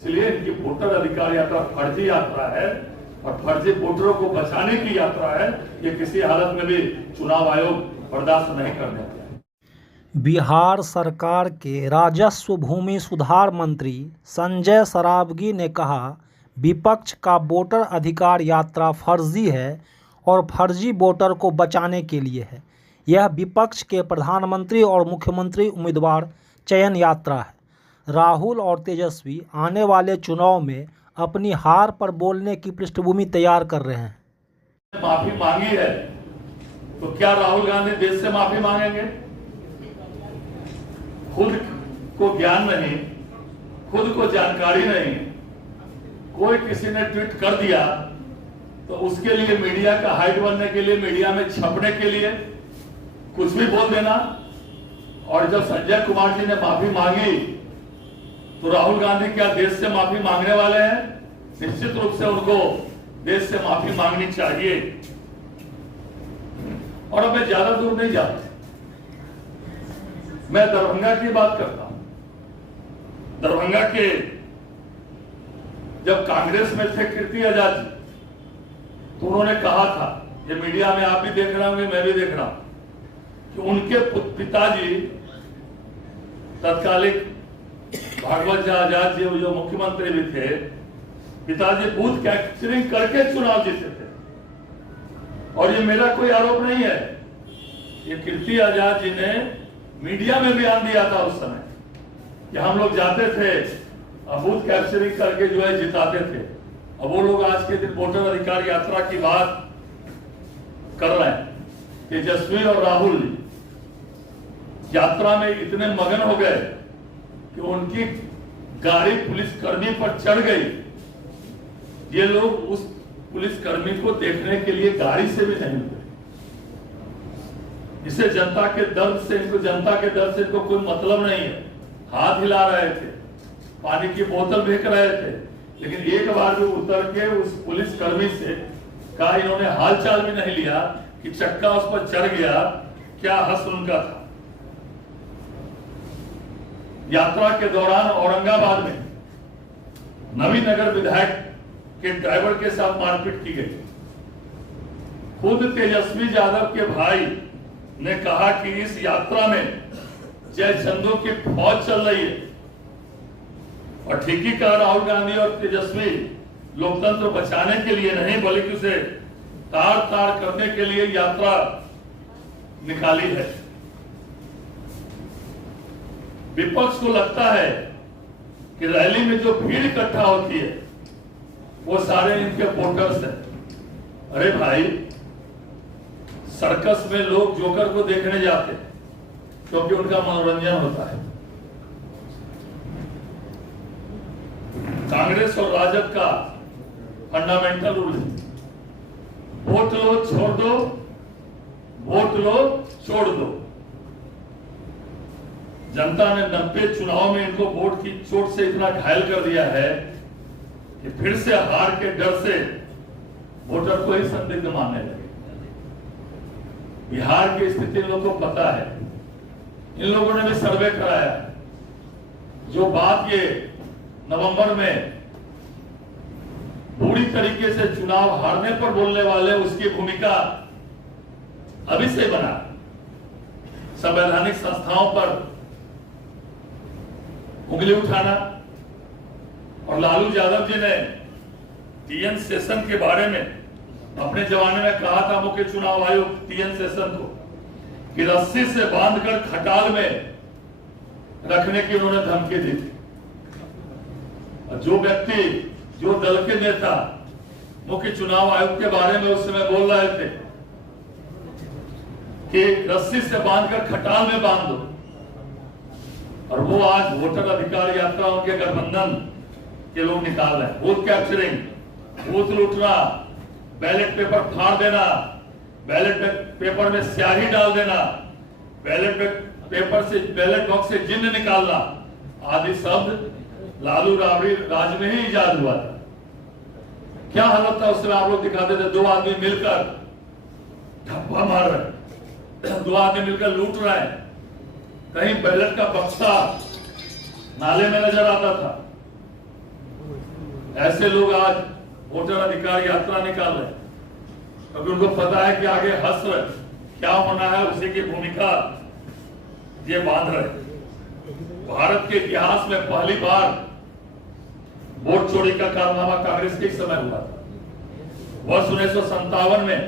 इसलिए इनकी वोटर अधिकार यात्रा फर्जी यात्रा है और फर्जी वोटरों को बचाने की यात्रा है। ये किसी हालत में भी चुनाव आयोग बर्दाश्त नहीं करने वाला है। बिहार सरकार के राजस्व भूमि सुधार मंत्री संजय सरावगी ने कहा, विपक्ष का वोटर अधिकार यात्रा फर्जी है और फर्जी वोटर को बचाने के लिए है। यह विपक्ष के प्रधानमंत्री और मुख्यमंत्री उम्मीदवार चयन यात्रा है। राहुल और तेजस्वी आने वाले चुनाव में अपनी हार पर बोलने की पृष्ठभूमि तैयार कर रहे हैं। माफी मांगी है तो क्या राहुल गांधी देश से माफी मांगेंगे? खुद को ज्ञान नहीं, खुद को जानकारी नहीं, कोई किसी ने ट्वीट कर दिया तो उसके लिए मीडिया का हाइड बनने के लिए, मीडिया में छपने के लिए कुछ भी बोल देना। और जब संजय कुमार जी ने माफी मांगी तो राहुल गांधी क्या देश से माफी मांगने वाले हैं? निश्चित रूप से उनको देश से माफी मांगनी चाहिए। और अब मैं ज्यादा दूर नहीं जाता, मैं दरभंगा की बात करता हूं। दरभंगा के जब कांग्रेस में थे कीर्ति आजाद जी, तो उन्होंने कहा था, ये मीडिया में आप भी देख रहे होंगे, मैं भी देख रहा हूं, कि उनके पिताजी तत्कालिक भागवत आजाद जी जो मुख्यमंत्री भी थे, पिताजी बूथ कैप्चरिंग करके चुनाव जीते थे। और ये मेरा कोई आरोप नहीं है, ये कीर्ति आजाद जी ने मीडिया में बयान दिया था उस समय कि हम लोग जाते थे बूथ कैप्चरिंग करके जो है जिताते थे। अब वो लोग आज के दिन वोटर अधिकार यात्रा की बात कर रहे हैं। तेजस्वी और राहुल यात्रा में इतने मगन हो गए कि उनकी गाड़ी पुलिसकर्मी पर चढ़ गई। ये लोग उस पुलिसकर्मी को देखने के लिए गाड़ी से भी नहीं उतरे। इसे जनता के दर्द से इनको कोई मतलब नहीं है। हाथ हिला रहे थे, पानी की बोतल फेंक रहे थे, लेकिन एक बार भी उतर के उस पुलिसकर्मी से का इन्होंने हालचाल भी नहीं लिया कि चक्का उस पर चढ़ गया। क्या हंस उनका था। यात्रा के दौरान औरंगाबाद में नवीनगर विधायक के ड्राइवर के साथ मारपीट की गई। खुद तेजस्वी यादव के भाई ने कहा कि इस यात्रा में जयचंदों की फौज चल रही है। और ठीक ही कहा राहुल गांधी और तेजस्वी लोकतंत्र बचाने के लिए नहीं, बल्कि उसे तार तार करने के लिए यात्रा निकाली है। विपक्ष को लगता है कि रैली में जो भीड़ इकट्ठा होती है वो सारे इनके वोटर्स हैं। अरे भाई, सर्कस में लोग जोकर को देखने जाते हैं क्योंकि उनका मनोरंजन होता है। कांग्रेस और राजद का फंडामेंटल रूल है, वोट लो छोड़ दो, वोट लो छोड़ दो। जनता ने 90 चुनाव में इनको वोट की चोट से इतना घायल कर दिया है कि फिर से हार के डर से वोटर को ही संदिग्ध मानने लगे। बिहार की स्थिति इन लोगों को पता है। इन लोगों ने भी सर्वे कराया। जो बात ये नवंबर में पूरी तरीके से चुनाव हारने पर बोलने वाले, उसकी भूमिका अभी से बना। संवैधानिक संस्थाओं पर उंगली उठाना। और लालू यादव जी ने टीएन सेशन के बारे में अपने जमाने में कहा था, मुख्य चुनाव आयोग टीएन सेशन को, कि रस्सी से बांधकर खटाल में रखने की उन्होंने धमकी दी थी। और जो व्यक्ति, जो दल के नेता मुख्य चुनाव आयोग के बारे में उस समय बोल रहे थे कि रस्सी से बांधकर खटाल में बांध दो, और वो आज वोटर अधिकार यात्रा उनके गठबंधन के लोग निकाल रहे हैं। बूथ कैप्चरिंग, बूथ लूटना, बैलेट पेपर फाड़ देना, बैलेट पेपर में स्याही डाल देना, बैलेट पेपर से, बैलेट बॉक्स से चिन्ह निकालना आदि शब्द लालू राबड़ी राज में ही इजाद हुआ था। क्या हालत था उस समय? आप लोग दिखाते थे, दो आदमी मिलकर धब्बा मार रहे, दो आदमी मिलकर लूट रहे हैं। कहीं बैलेट का बक्सा नाले में नजर आता था। ऐसे लोग आज वोटर अधिकार यात्रा निकाल रहे हैं क्योंकि उनको पता है कि आगे हश्र क्या होना है, उसी की भूमिका ये बांध रहे। भारत के इतिहास में पहली बार वोट चोरी का कारनामा कांग्रेस के समय हुआ था। वर्ष 1957 में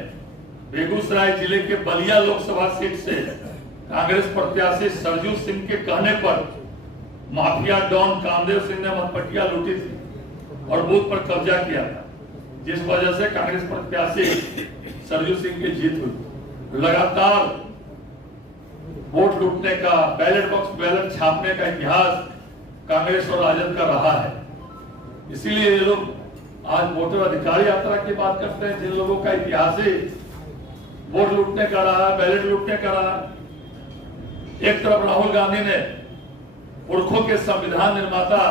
बेगूसराय जिले के बलिया लोकसभा सीट से कांग्रेस प्रत्याशी सरजू सिंह के कहने पर माफिया डॉन कामदेव सिंह ने मतपटिया लूटी थी और बूथ पर कब्जा किया था, जिस वजह से कांग्रेस प्रत्याशी सरजू सिंह की जीत हुई। लगातार वोट लूटने का, बैलेट बॉक्स बैलेट छापने का इतिहास कांग्रेस और राजद का रहा है। इसीलिए ये लोग आज वोटर अधिकार यात्रा की बात करते हैं, जिन लोगों का इतिहास ही वोट लूटने का रहा है, बैलेट लूटने का रहा है। एक तरफ राहुल गांधी ने पुरखों के संविधान निर्माता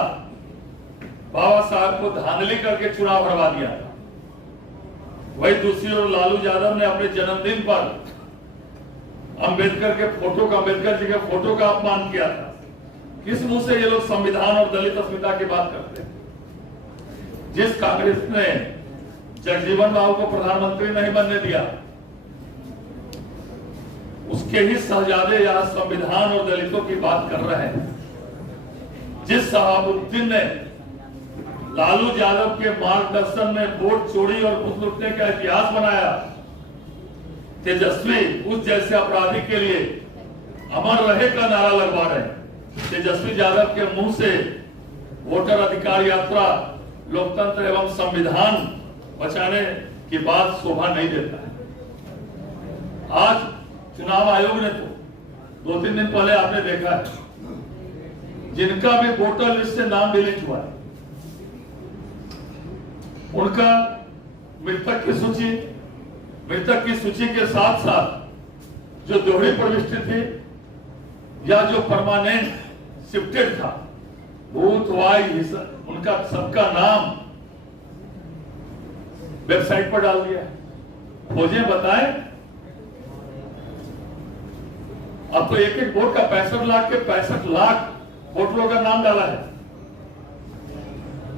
बाबा साहब को धांधली करके चुनाव हरवा दिया था, वही दूसरी ओर लालू यादव ने अपने जन्मदिन पर अंबेडकर के फोटो का, अंबेडकर जी के फोटो का अपमान किया था। किस मुंह से ये लोग संविधान और दलित अस्मिता की बात करते हैं? जिस कांग्रेस ने जगजीवन राम को प्रधानमंत्री नहीं बनने दिया, उसके ही शहजादे यहां संविधान और दलितों की बात कर रहे हैं। जिस शहाबुद्दीन ने लालू यादव के मार्गदर्शन में वोट चोरी और बूथ लूटने का इतिहास बनाया, तेजस्वी उस जैसे अपराधी के लिए अमर रहे का नारा लगवा रहे हैं। तेजस्वी यादव के मुंह से वोटर अधिकार यात्रा, लोकतंत्र एवं संविधान बचाने की बात शोभा नहीं देता है। आज चुनाव आयोग ने तो 2-3 दिन पहले आपने देखा है, जिनका भी वोटर लिस्ट से नाम डिलीट हुआ है, उनका मृतक की सूची के साथ साथ जो दोहरी प्रविष्टि थी या जो परमानेंट शिफ्टेड था, बूथ वाइज उनका सबका नाम वेबसाइट पर डाल दिया है। खोजें, बताएं। अब तो एक वोट का 65 लाख के 65 लाख वोटरों का नाम डाला है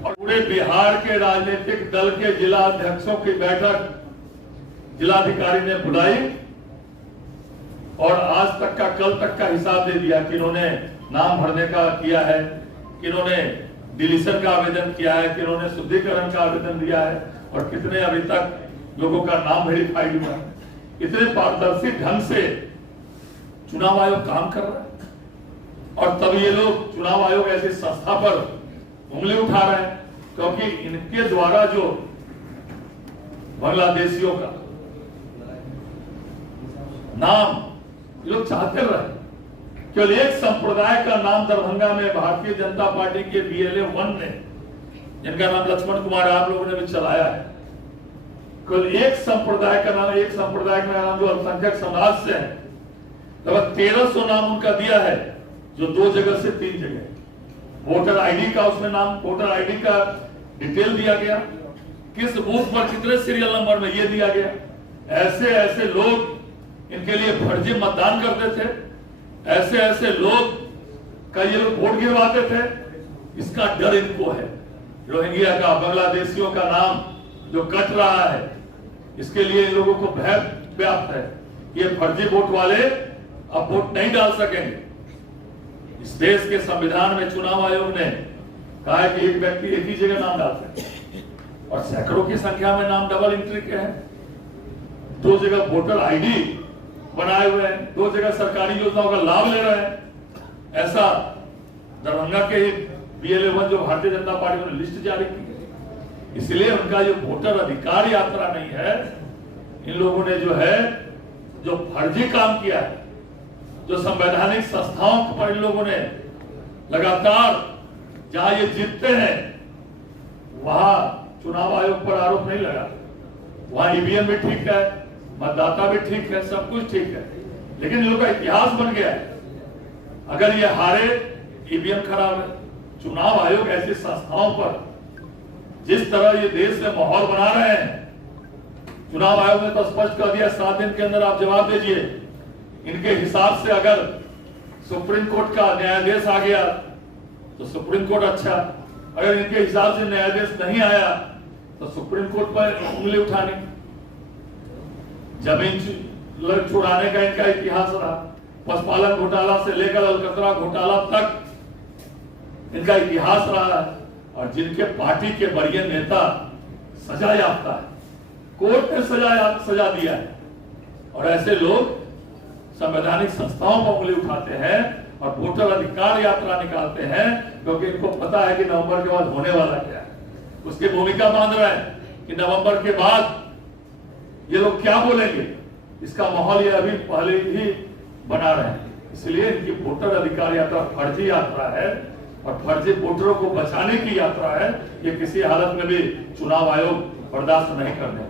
और पूरे बिहार के राजनीतिक दल के जिला अध्यक्षों की बैठक जिलाधिकारी ने बुलाई और आज तक का, कल तक का हिसाब दे दिया कि इन्होंने नाम भरने का किया है, कि इन्होंने डिलीशन का आवेदन किया है, कि इन्होंने शुद्धिकरण का आवेदन दिया है और कितने अभी तक लोगों का नाम वेरीफाइड हुआ है। इतने पारदर्शी ढंग से चुनाव आयोग काम कर रहा है और तब ये लोग चुनाव आयोग ऐसी संस्था पर उंगली उठा रहे हैं क्योंकि इनके द्वारा जो बांग्लादेशियों का नाम ये लोग चाहते रहे। केवल एक संप्रदाय का नाम दरभंगा में भारतीय जनता पार्टी के BLA 1 ने, जिनका नाम लक्ष्मण कुमार आप लोगों ने भी चलाया है, केवल एक संप्रदाय का नाम जो अल्पसंख्यक समाज से है, लगभग 1300 नाम उनका दिया है, जो 2 जगह से 3 जगह। वोटर आईडी का उसमें नाम, वोटर आईडी का डिटेल दिया गया, किस बूथ पर कितने सीरियल नंबर में ये दिया गया। ऐसे लोग इनके लिए फर्जी मतदान करते थे, ऐसे लोग का ये लोग वोट गिरवाते थे। इसका डर इनको है। रोहिंग्या का, बांग्लादेशियों का नाम जो कट रहा है, इसके लिए इन लोगों को भय व्याप्त है। ये फर्जी वोट वाले अब वोट नहीं डाल सकेंगे। इस देश के संविधान में चुनाव आयोग ने कहा है कि एक व्यक्ति एक ही जगह नाम डालते हैं और सैकड़ों की संख्या में नाम डबल एंट्री के हैं। 2 जगह वोटर आईडी बनाए हुए हैं, 2 जगह सरकारी योजनाओं का लाभ ले रहे हैं। ऐसा दरभंगा के ही BLA 1 जो भारतीय जनता पार्टी ने लिस्ट जारी की है। इसलिए उनका जो वोटर अधिकार यात्रा नहीं है, इन लोगों ने जो फर्जी काम किया है, जो संवैधानिक संस्थाओं पर इन लोगों ने लगातार जहां ये जीतते हैं वहां चुनाव आयोग पर आरोप नहीं लगा। वहां EVM भी ठीक है, मतदाता भी ठीक है, सब कुछ ठीक है, लेकिन इन लोगों का इतिहास बन गया है। अगर ये हारे, EVM खराब है। चुनाव आयोग ऐसी संस्थाओं पर जिस तरह ये देश में माहौल बना रहे हैं, चुनाव आयोग ने तो स्पष्ट कर दिया 7 दिन के अंदर आप जवाब दीजिए। इनके हिसाब से अगर सुप्रीम कोर्ट का न्यायाधीश आ गया तो सुप्रीम कोर्ट अच्छा, अगर इनके हिसाब से न्यायाधीश नहीं आया तो सुप्रीम कोर्ट पर उंगली उठानी। जमीन चुराने का इनका इतिहास रहा, पशुपालन घोटाला से लेकर अलकतरा घोटाला तक इनका इतिहास रहा है। और जिनके पार्टी के वरीय नेता सजा याफ्ता है, कोर्ट ने सजा दिया है, और ऐसे लोग संवैधानिक संस्थाओं पर उंगली उठाते हैं और वोटर अधिकार यात्रा निकालते हैं, क्योंकि इनको पता है कि नवंबर के बाद होने वाला क्या है। उसकी भूमिका बांध रहे हैं कि नवंबर के बाद ये लोग क्या बोलेंगे, इसका माहौल ये अभी पहले ही बना रहे हैं। इसलिए इनकी वोटर अधिकार यात्रा फर्जी यात्रा है और फर्जी वोटरों को बचाने की यात्रा है। ये किसी हालत में भी चुनाव आयोग बर्दाश्त नहीं करने।